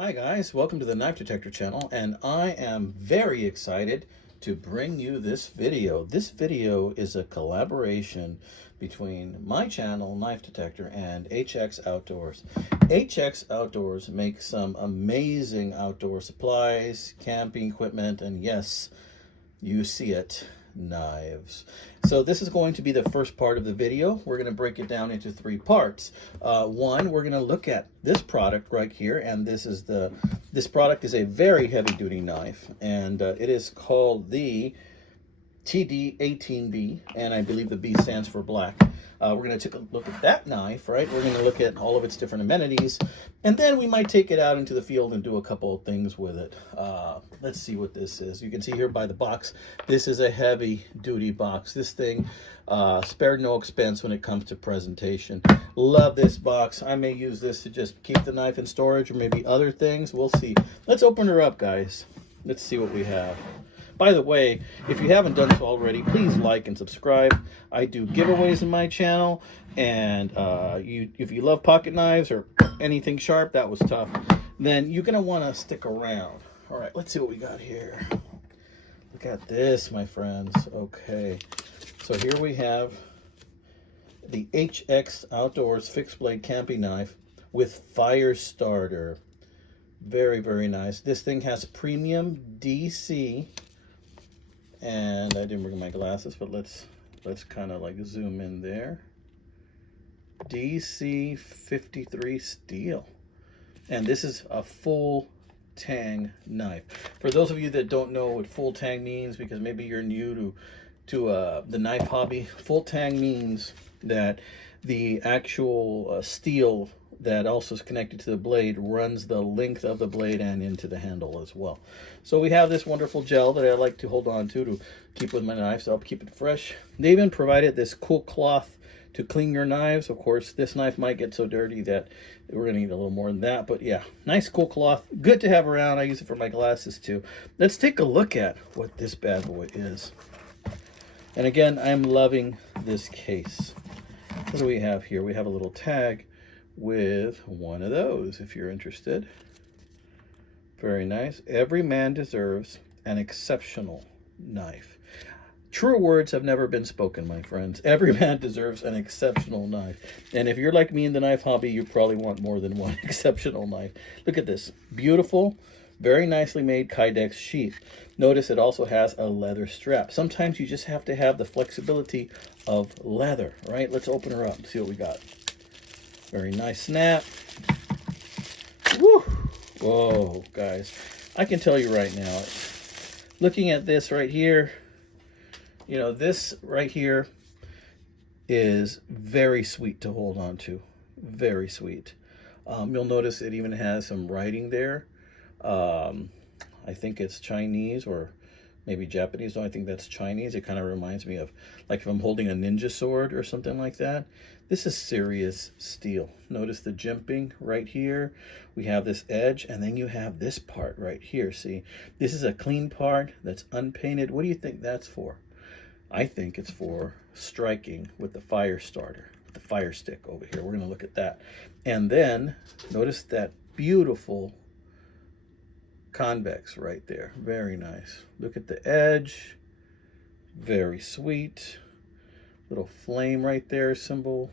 Hi guys, welcome to the Knife Detector channel, and I am very excited to bring you this video. This video is a collaboration between my channel, Knife Detector, and HX Outdoors. HX Outdoors makes some amazing outdoor supplies, camping equipment, and yes, you see it, knives. So this is going to be the first part of the video. We're going to break it down into three parts. One, we're going to look at this product right here, and this product is a very heavy duty knife, and it is called the TD-18B, and I believe the B stands for black. We're going to take a look at that knife, right? We're going to look at all of its different amenities, and then we might take it out into the field and do a couple of things with it. Let's see what this is. You can see here by the box, this is a heavy duty box. This thing spared no expense when it comes to presentation. Love this box. I may use this to just keep the knife in storage or maybe other things. We'll see. Let's open her up, guys. Let's see what we have. By the way, if you haven't done so already, please like and subscribe. I do giveaways in my channel, and if you love pocket knives or anything sharp, that was tough, then you're going to want to stick around. All right, let's see what we got here. Look at this, my friends. Okay, so here we have the HX Outdoors fixed blade camping knife with fire starter. Very, very nice. This thing has premium DC. And I didn't bring my glasses, but let's kind of like zoom in there. DC 53 steel. And this is a full tang knife. For those of you that don't know what full tang means, because maybe you're new to the knife hobby, full tang means that the actual steel that also is connected to the blade runs the length of the blade and into the handle as well. So we have this wonderful gel that I like to hold on to keep with my knives, so I'll keep it fresh. They even provided this cool cloth to clean your knives. Of course, this knife might get so dirty that we're gonna need a little more than that, but yeah, nice cool cloth, good to have around. I use it for my glasses too. Let's take a look at what this bad boy is. And again, I'm loving this case. What do we have here? We have a little tag with one of those, if you're interested. Very nice. Every man deserves an exceptional knife. True words have never been spoken, my friends. Every man deserves an exceptional knife. And if you're like me in the knife hobby, you probably want more than one exceptional knife. Look at this. Beautiful, very nicely made Kydex sheath. Notice it also has a leather strap. Sometimes you just have to have the flexibility of leather, right? Let's open her up and see what we got. Very nice snap. Woo! Whoa, guys. I can tell you right now, looking at this right here, you know, this right here is very sweet to hold on to. Very sweet. You'll notice it even has some writing there. I think it's Chinese or maybe Japanese. No, I think that's Chinese. It kind of reminds me of like if I'm holding a ninja sword or something like that. This is serious steel. Notice the jimping right here. We have this edge, and then you have this part right here. See, this is a clean part that's unpainted. What do you think that's for? I think it's for striking with the fire starter, the fire stick over here. We're going to look at that. And then notice that beautiful convex right there. Very nice. Look at the edge. Very sweet. Little flame right there, symbol.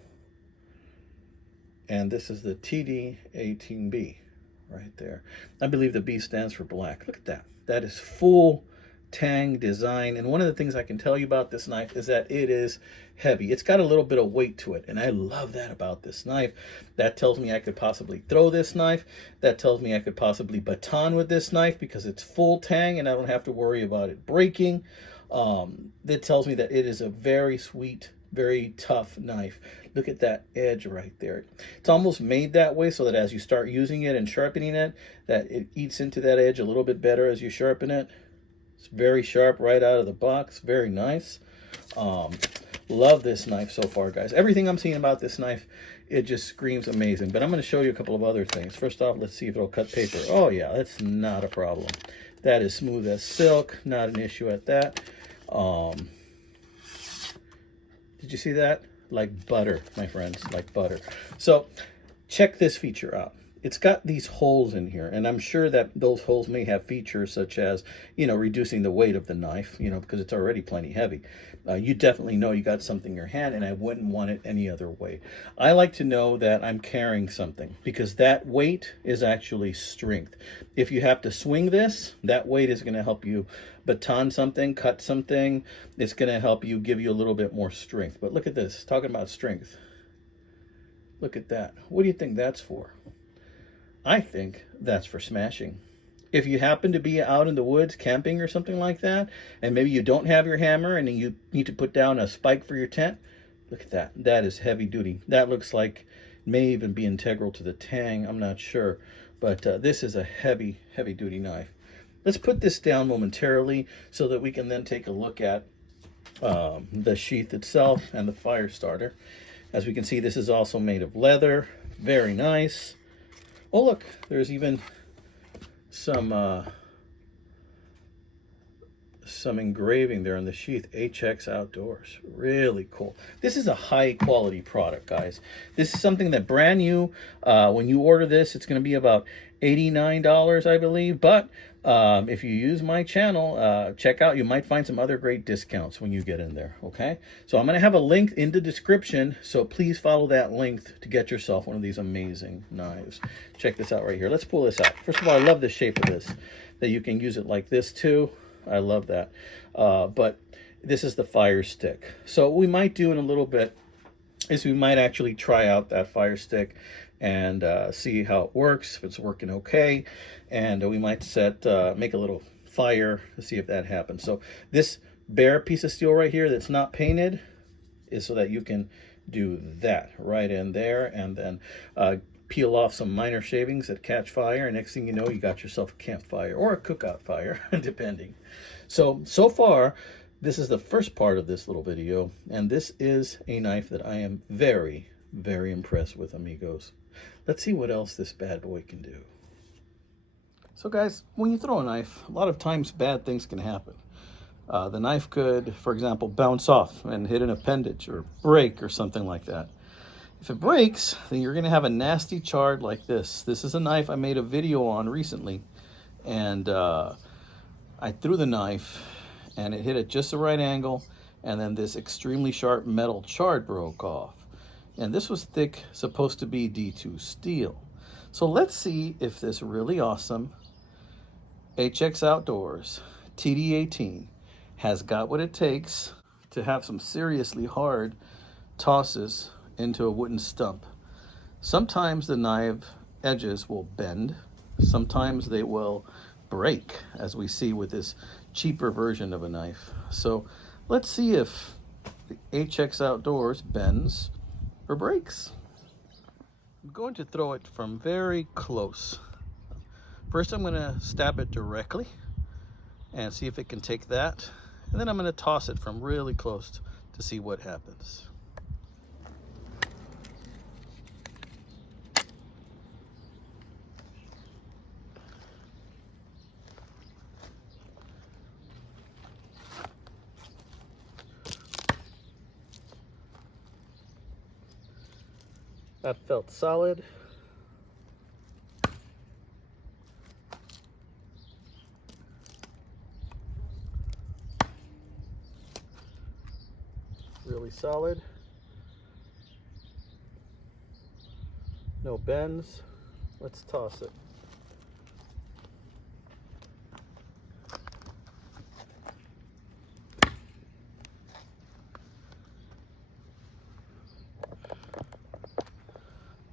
And this is the TD-18B right there. I believe the B stands for black. Look at that. That is full tang design. And one of the things I can tell you about this knife is that it is heavy. It's got a little bit of weight to it, and I love that about this knife. That tells me I could possibly throw this knife. That tells me I could possibly baton with this knife because it's full tang and I don't have to worry about it breaking. That tells me that it is a very sweet, very tough knife. Look at that edge right there. It's almost made that way so that as you start using it and sharpening it, that it eats into that edge a little bit better as you sharpen it. It's very sharp right out of the box. Very nice. Love this knife so far, guys. Everything I'm seeing about this knife, it just screams amazing. But I'm going to show you a couple of other things. First off, let's see if it'll cut paper. Oh yeah, that's not a problem. That is smooth as silk. Not an issue at that. Did you see that? Like butter, my friends, like butter. So check this feature out. it's got these holes in here, and I'm sure that those holes may have features such as, reducing the weight of the knife, because it's already plenty heavy. You definitely know you got something in your hand, and I wouldn't want it any other way. I like to know that I'm carrying something, because that weight is actually strength. If you have to swing this, that weight is going to help you baton something, cut something. It's going to help you, give you a little bit more strength. But look at this, talking about strength. Look at that. What do you think that's for? I think that's for smashing. If you happen to be out in the woods camping or something like that, and maybe you don't have your hammer and you need to put down a spike for your tent, look at that. That is heavy duty. That looks like may even be integral to the tang. I'm not sure. But this is a heavy, heavy duty knife. Let's put this down momentarily so that we can then take a look at the sheath itself and the fire starter. As we can see, this is also made of leather. Very nice. Oh, look, there's even some engraving there on the sheath. HX Outdoors. Really cool. This is a high quality product, guys. This is something that brand new. When you order this, it's going to be about $89, I believe. But if you use my channel, check out. You might find some other great discounts when you get in there. Okay. So I'm going to have a link in the description. So please follow that link to get yourself one of these amazing knives. Check this out right here. Let's pull this out. First of all, I love the shape of this. That you can use it like this too. I love that. But this is the fire stick. So what we might do in a little bit is we might actually try out that fire stick and see how it works, if it's working okay. And we might make a little fire to see if that happens. So this bare piece of steel right here that's not painted is so that you can do that right in there, and then peel off some minor shavings that catch fire, and next thing you know, you got yourself a campfire or a cookout fire, depending. So far, this is the first part of this little video, and this is a knife that I am very, very impressed with, amigos. Let's see what else this bad boy can do. So guys, when you throw a knife, a lot of times bad things can happen. The knife could, for example, bounce off and hit an appendage or break or something like that. If it breaks, then you're going to have a nasty chard like this. This is a knife I made a video on recently, and I threw the knife and it hit at just the right angle, and then this extremely sharp metal chard broke off. And this was thick, supposed to be D2 steel. So let's see if this really awesome HX Outdoors TD-18 has got what it takes to have some seriously hard tosses into a wooden stump. Sometimes the knife edges will bend, sometimes they will break, as we see with this cheaper version of a knife. So let's see if the HX Outdoors bends or breaks. I'm going to throw it from very close. First I'm going to stab it directly and see if it can take that, and then I'm going to toss it from really close to see what happens. That felt solid. Really solid. No bends. Let's toss it.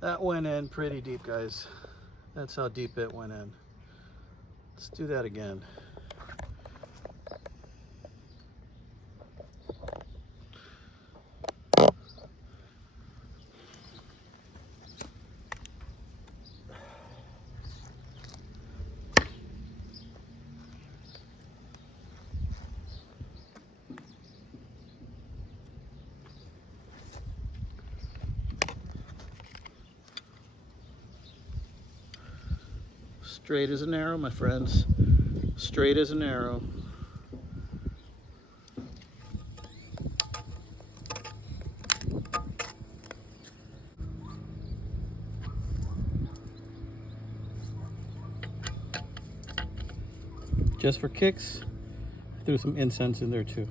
That went in pretty deep, guys. That's how deep it went in. Let's do that again. Straight as an arrow, my friends. Straight as an arrow. just for kicks, I threw some incense in there too.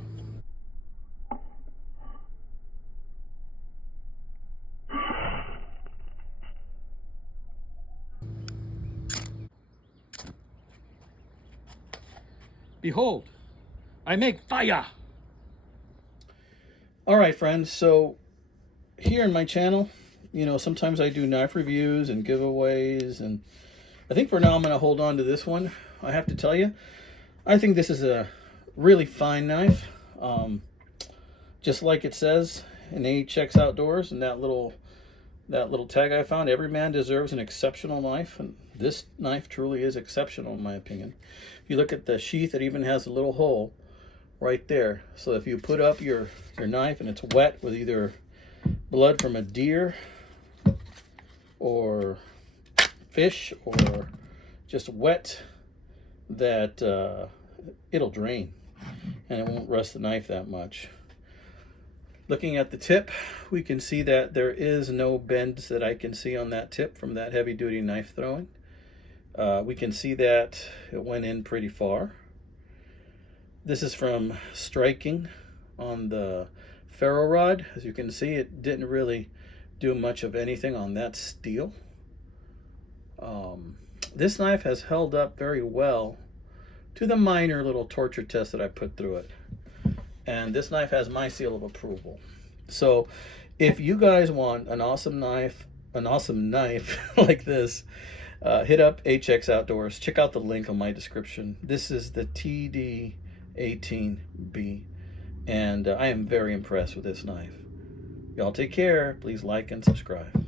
Behold, I make fire. All right, friends. So here in my channel, you know, sometimes I do knife reviews and giveaways, and I think for now I'm going to hold on to this one. I have to tell you, I think this is a really fine knife. Just like it says in AHX Outdoors and that little tag I found, every man deserves an exceptional knife, and this knife truly is exceptional in my opinion. If you look at the sheath, it even has a little hole right there. So if you put up your knife and it's wet with either blood from a deer or fish or just wet, that it'll drain and it won't rust the knife that much. Looking at the tip, we can see that there is no bends that I can see on that tip from that heavy duty knife throwing. We can see that it went in pretty far. This is from striking on the ferro rod. As you can see, it didn't really do much of anything on that steel. This knife has held up very well to the minor little torture test that I put through it. And this knife has my seal of approval. So if you guys want an awesome knife like this, hit up HX Outdoors. Check out the link on my description. This is the TD-18B, and I am very impressed with this knife. Y'all take care. Please like and subscribe.